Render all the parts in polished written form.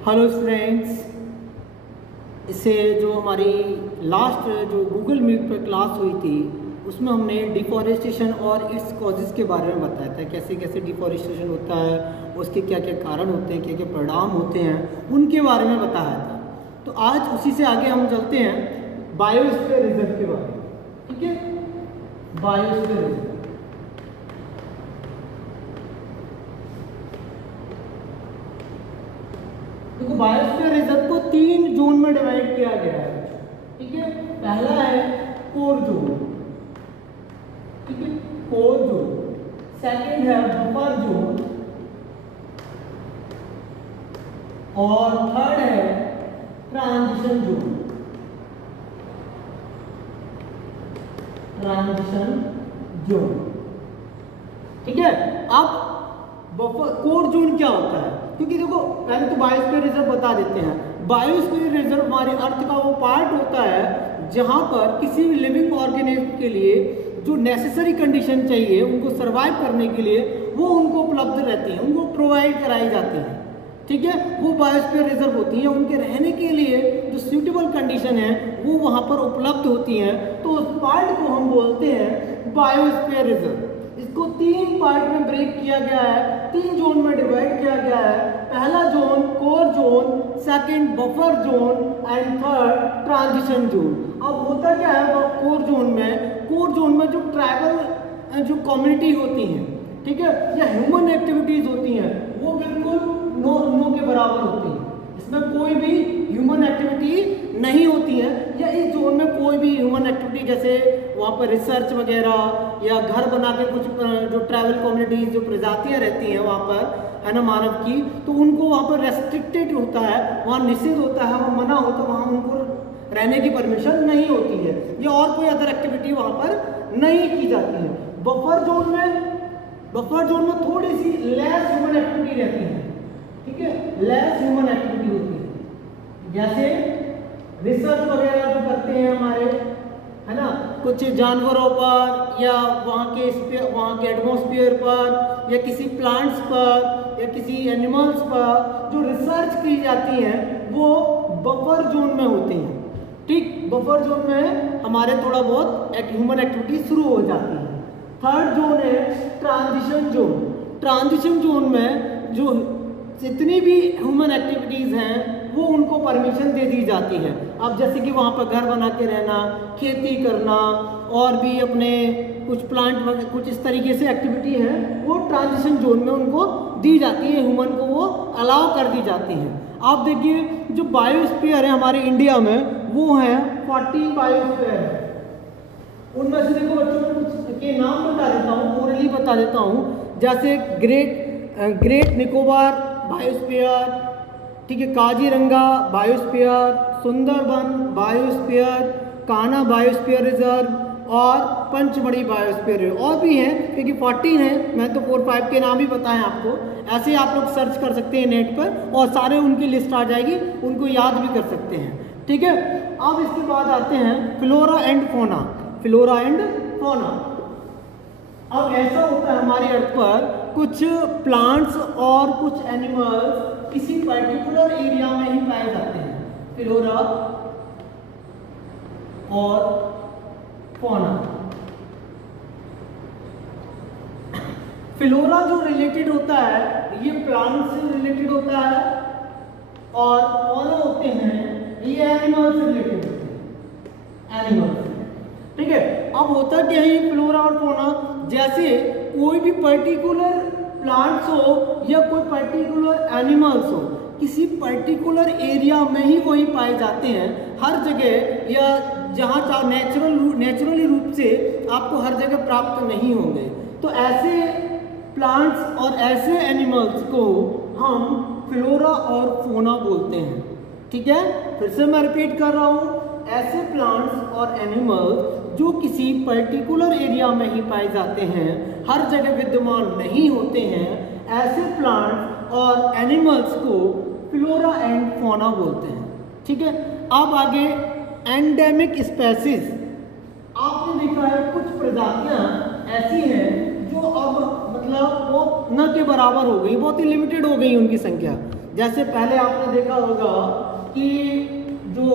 Hello students, इससे जो हमारी लास्ट जो गूगल मीट पर क्लास हुई थी उसमें हमने डिफॉरेस्टेशन और इट्स कॉजेज़ के बारे में बताया था। कैसे कैसे डिफॉरेस्टेशन होता है, उसके क्या क्या कारण होते हैं, क्या क्या परिणाम होते हैं, उनके बारे में बताया था। तो आज उसी से आगे हम चलते हैं बायोस्फीयर रिजर्व के बारे में। ठीक है, बायोस्फीयर रिजर्व। देखो, बायोस्फीयर रिजर्व को 3 जोन में डिवाइड किया गया है। ठीक है, पहला है कोर जोन। ठीक है, कोर जोन। सेकंड है बफर जोन और थर्ड है ट्रांजिशन जोन। Transition zone. ठीक है, अब बफर कोर जोन क्या होता है, क्योंकि देखो पहले तो बायोस्फीयर रिजर्व बता देते हैं। बायोस्फीयर रिजर्व हमारे अर्थ का वो पार्ट होता है जहां पर किसी भी लिविंग ऑर्गेनिज्म के लिए जो नेसेसरी कंडीशन चाहिए उनको सरवाइव करने के लिए वो उनको उपलब्ध रहती हैं, उनको प्रोवाइड कराई जाती हैं। ठीक है, वो बायोस्फीयर रिजर्व होती हैं। उनके रहने के लिए जो सूटेबल कंडीशन है वो वहां पर उपलब्ध होती हैं। तो उस पार्ट को हम बोलते हैं बायोस्फीयर रिजर्व। इसको 3 पार्ट में ब्रेक किया गया है, 3 जोन में डिवाइड किया गया है। पहला zone core zone, second buffer zone and third transition zone. अब होता क्या है कोर जोन में? कोर जोन में जो ट्राइबल जो कम्युनिटी होती हैं, ठीक है, या ह्यूमन एक्टिविटीज होती हैं, वो बिल्कुल नो के बराबर होती हैं। इसमें कोई भी ह्यूमन एक्टिविटी नहीं होती है, या इस जोन में कोई भी ह्यूमन एक्टिविटी जैसे वहाँ पर रिसर्च वगैरह या घर बना के कुछ जो ट्राइबल कम्युनिटीज जो प्रजातियाँ रहती हैं वहाँ पर, है ना, मानव की, तो उनको वहाँ पर रेस्ट्रिक्टेड होता है, वहाँ निषेध होता है, वहाँ मना होता है, वहाँ उनको रहने की परमिशन नहीं होती है, या और कोई अदर एक्टिविटी वहाँ पर नहीं की जाती है। बफर जोन में थोड़ी सी लेस ह्यूमन एक्टिविटी रहती है। ठीक है, लेस ह्यूमन एक्टिविटी होती है, जैसे रिसर्च वगैरह जो करते हैं हमारे, है ना, कुछ जानवरों पर या वहाँ के एटमॉस्फेयर पर या किसी प्लांट्स पर या किसी एनिमल्स पर जो रिसर्च की जाती है वो बफर जोन में होती हैं। ठीक, बफर जोन में हमारे थोड़ा बहुत ह्यूमन एक्टिविटी शुरू हो जाती है। थर्ड जोन है ट्रांजिशन जोन। ट्रांजिशन जोन में जो जितनी भी ह्यूमन एक्टिविटीज़ हैं वो उनको परमिशन दे दी जाती है। अब जैसे कि वहाँ पर घर बना के रहना, खेती करना और भी अपने कुछ प्लांट कुछ इस तरीके से एक्टिविटी है वो ट्रांजिशन जोन में उनको दी जाती है, ह्यूमन को वो अलाउ कर दी जाती है। आप देखिए जो बायोस्फीयर है हमारे इंडिया में वो है 40 बायोस्फीयर है। उनमें से देखो बच्चों में कुछ के नाम बता देता हूँ, ओरली बता देता हूँ। जैसे ग्रेट निकोबार बायोस्फीयर, ठीक है, Kaziranga biosphere, Sundarban biosphere, Kanha biosphere reserve और पंचमढ़ी बायोस्फीयर। और भी हैं, क्योंकि 14 है, मैं तो 4-5 के नाम ही बताएं आपको। ऐसे आप लोग सर्च कर सकते हैं नेट पर और सारे उनकी लिस्ट आ जाएगी, उनको याद भी कर सकते हैं। ठीक है, अब इसके बाद आते हैं flora and fauna. Flora and fauna, अब ऐसा होता है हमारी अर्थ पर कुछ प्लांट्स और कुछ एनिमल्स किसी पर्टिकुलर एरिया में ही पाए जाते हैं, फ्लोरा और फोना। फ्लोरा जो रिलेटेड होता है ये प्लांट से रिलेटेड होता है और फोना होते हैं ये एनिमल से रिलेटेड होते हैं, एनिमल। ठीक है, अब होता क्या है फ्लोरा और फोना, जैसे कोई भी पर्टिकुलर प्लांट्स हो या कोई पर्टिकुलर एनिमल्स हो, किसी पर्टिकुलर एरिया में ही वही पाए जाते हैं, हर जगह, या जहाँ चाहे नेचुरली रूप से आपको हर जगह प्राप्त नहीं होंगे। तो ऐसे प्लांट्स और ऐसे एनिमल्स को हम फ्लोरा और फोना बोलते हैं। ठीक है, फिर से मैं रिपीट कर रहा हूँ, ऐसे प्लांट्स और एनिमल्स जो किसी पर्टिकुलर एरिया में ही पाए जाते हैं, हर जगह विद्यमान नहीं होते हैं, ऐसे प्लांट्स और एनिमल्स को फ्लोरा एंड फोना बोलते हैं। ठीक है, अब आगे एंडेमिक स्पेसीज। आपने देखा है कुछ प्रजातियां ऐसी हैं जो अब मतलब वो न के बराबर हो गई, बहुत ही लिमिटेड हो गई उनकी संख्या। जैसे पहले आपने देखा होगा कि जो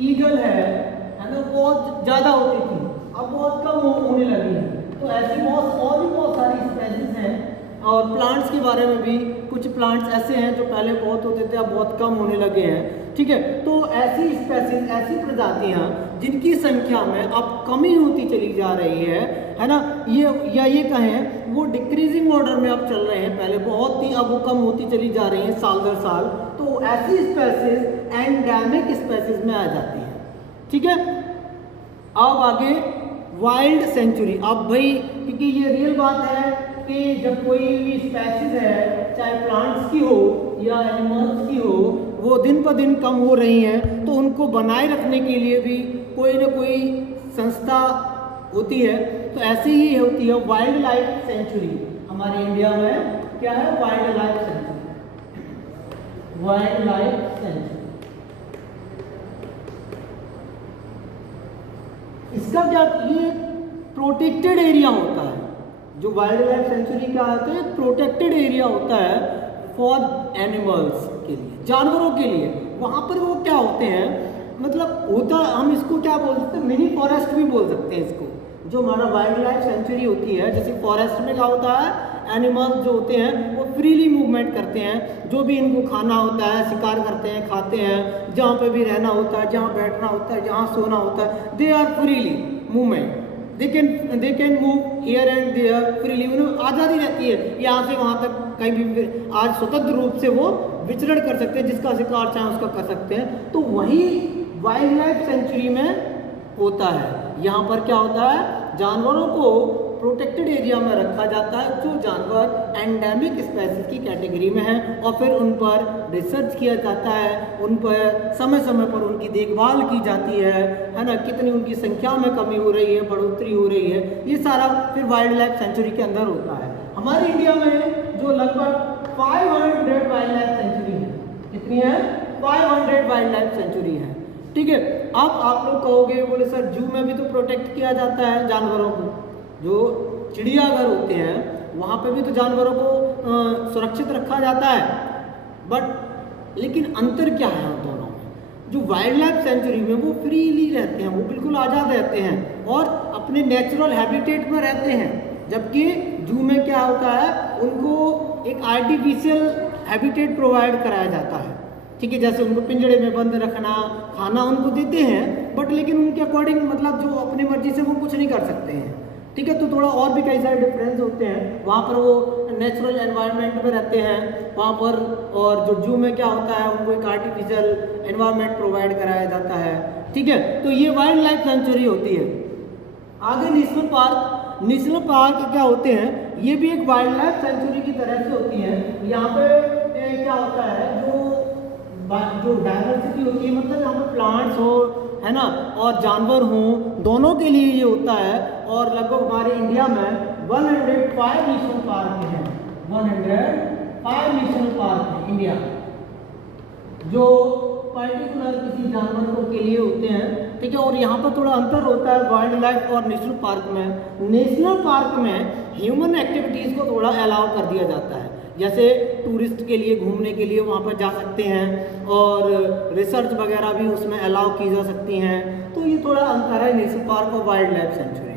ईगल है ना, बहुत ज़्यादा होती थी, अब बहुत कम होने लगी है। तो ऐसी और भी बहुत सारी स्पेसीज हैं। और प्लांट्स के बारे में भी कुछ प्लांट्स ऐसे हैं जो पहले बहुत होते थे, अब बहुत कम होने लगे हैं। ठीक है, तो ऐसी स्पेसीज, ऐसी प्रजातियां जिनकी संख्या में अब कमी होती चली जा रही है ना, ये कहें वो डिक्रीजिंग ऑर्डर में अब चल रहे हैं। पहले बहुत थी, अब वो कम होती चली जा रही हैं साल दर साल। तो ऐसी स्पेसीज एंडेमिक स्पेसीज में आ जाती है। ठीक है, अब आगे वाइल्ड सेंचुरी। अब भाई क्योंकि ये रियल बात है कि जब कोई भी स्पेसीज है, चाहे प्लांट्स की हो या एनिमल्स की हो, वो दिन पर दिन कम हो रही हैं, तो उनको बनाए रखने के लिए भी कोई ना कोई संस्था होती है। तो ऐसी ही होती है वाइल्ड लाइफ सेंचुरी। हमारे इंडिया में क्या है? Wild life sanctuary. Wild life sanctuary, इसका क्या, ये प्रोटेक्टेड एरिया होता है। जो वाइल्ड लाइफ सेंचुरी क्या होता है? प्रोटेक्टेड एरिया होता है फॉर एनिमल्स के लिए, जानवरों के लिए। वहाँ पर वो क्या होते हैं, मतलब होता, हम इसको क्या बोल सकते हैं, मिनी फॉरेस्ट भी बोल सकते हैं इसको। जो हमारा वाइल्ड लाइफ सेंचुरी होती है, जैसे फॉरेस्ट में क्या होता है, एनिमल्स जो होते हैं वो फ्रीली मूवमेंट करते हैं। जो भी इनको खाना होता है, शिकार करते हैं, खाते हैं। जहाँ पे भी रहना होता है, जहाँ बैठना होता है, जहाँ सोना होता है, they are freely movement. They can move here and there freely. उन्हें आज़ादी रहती है, यहाँ से वहाँ तक कहीं भी आज स्वतंत्र रूप से वो विचरण कर सकते हैं, जिसका शिकार चाहे उसका कर सकते हैं। तो वही वाइल्ड लाइफ सेंचुरी में होता है। यहाँ पर क्या होता है, जानवरों को प्रोटेक्टेड एरिया में रखा जाता है, जो जानवर एंडेमिक स्पेसीज की कैटेगरी में हैं, और फिर उन पर रिसर्च किया जाता है, उन पर समय समय पर उनकी देखभाल की जाती है ना, कितनी उनकी संख्या में कमी हो रही है, बढ़ोतरी हो रही है, ये सारा फिर वाइल्ड लाइफ सेंचुरी के अंदर होता है। हमारे इंडिया में जो लगभग 500 वाइल्ड लाइफ सेंचुरी है, कितनी है? 500 वाइल्ड लाइफ सेंचुरी है। ठीक है, अब आप लोग कहोगे, बोले सर जू में भी तो प्रोटेक्ट किया जाता है जानवरों को, जो चिड़ियाघर होते हैं वहाँ पे भी तो जानवरों को सुरक्षित रखा जाता है। बट लेकिन अंतर क्या है उन दोनों में? जो वाइल्ड लाइफ सेंचुरी में वो फ्रीली रहते हैं, वो बिल्कुल आज़ाद रहते हैं और अपने नेचुरल हैबिटेट में रहते हैं, जबकि जू में क्या होता है, उनको एक आर्टिफिशियल हैबिटेट प्रोवाइड कराया जाता है। ठीक है, जैसे उनको पिंजड़े में बंद रखना, खाना उनको देते हैं, बट लेकिन उनके अकॉर्डिंग, मतलब जो अपनी मर्जी से वो कुछ नहीं कर सकते हैं। ठीक है, तो थोड़ा और भी कई सारे डिफरेंस होते हैं। वहाँ पर वो नेचुरल एनवायरनमेंट में रहते हैं वहाँ पर, और जो जू में क्या होता है, उनको एक आर्टिफिशियल एनवायरनमेंट प्रोवाइड कराया जाता है। ठीक है, तो ये वाइल्ड लाइफ सेंचुरी होती है। आगे नेशनल पार्क। नेशनल पार्क क्या होते हैं, ये भी एक वाइल्ड लाइफ सेंचुरी की तरह से होती है। यहाँ पे क्या होता है, जो डायवर्सिटी होती है, मतलब यहाँ पे प्लांट्स हो, है ना, और जानवर हों, दोनों के लिए ये होता है। और लगभग हमारे इंडिया में 105 नेशनल पार्क हैं। 105 नेशनल पार्क हैं इंडिया, जो पर्टिकुलर किसी जानवरों के लिए होते हैं। ठीक है, और यहाँ पर थोड़ा अंतर होता है वाइल्ड लाइफ और नेशनल पार्क में। नेशनल पार्क में ह्यूमन एक्टिविटीज़ को थोड़ा अलाउ कर दिया जाता है, जैसे टूरिस्ट के लिए घूमने के लिए वहाँ पर जा सकते हैं, और रिसर्च वगैरह भी उसमें अलाउ की जा सकती हैं। तो ये थोड़ा अंतर है नेशनल पार्क और वाइल्ड लाइफ सेंचुरी।